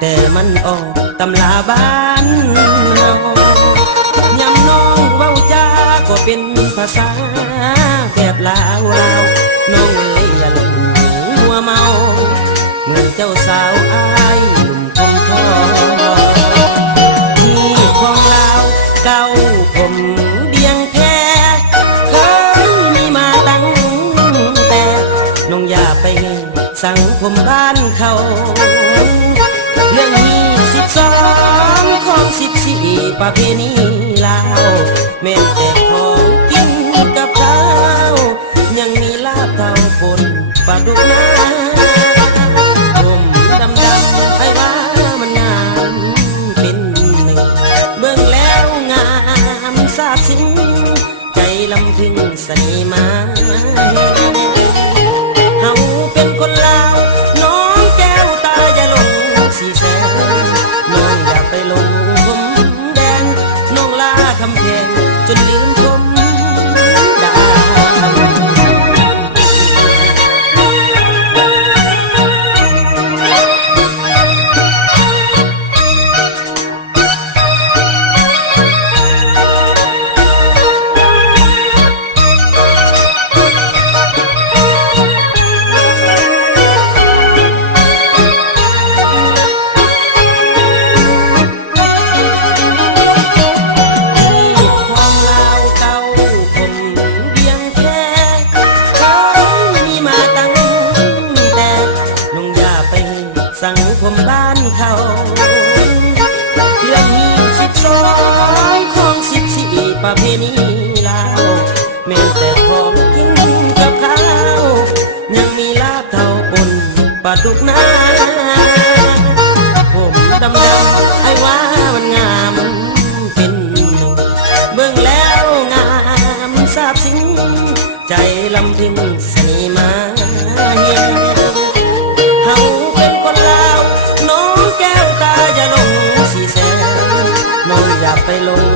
แต่มันออกตำลาบ้านเฮายำน้องเว้าจาก็เป็นภาษาแบบลาวน้องเอ๋ยอย่าหลงหัวเมาเหมือนเจ้าสาวอายหนุ่มคมทองที่ของลาวเก่าผมเบียงแค่เคยมีมาตั้งแต่น้องอย่าไปสังคมบ้านเขาเรื่องนี้12ของ14ประเพณีลาวแม้แต่ของกินกับข้าวยังมีลาบเต่าปนปลาดุกน้ำผมดำให้ว่ามันงามเป็นหนึ่งเบิ่งแล้วงามซาบซึ้งใจลำถึงเสน่ห์มาเฮาเป็นคนลาวน้องแก้วตาอย่าหลงสีแสงน้องอย่าไปหลงผมแดงน้องลาคำแพงจนลืมผมดาสังคมบ้านเขาเรื่องนี้12ของ14ประเพณีลาวแม้แต่ของกินกับข้าวยังมีลาบเท่าปนปลาดุกน้ำผมดำให้ว่ามันงามเป็นหนึ่งเบิ่งแล้วงามซาบซึ้งใจลำถึงเสน่ห์มาเห็นเฮาเป็นคนลาวน้องแก้วตาอย่าหลงสีแสงน้องอย่าไปหลง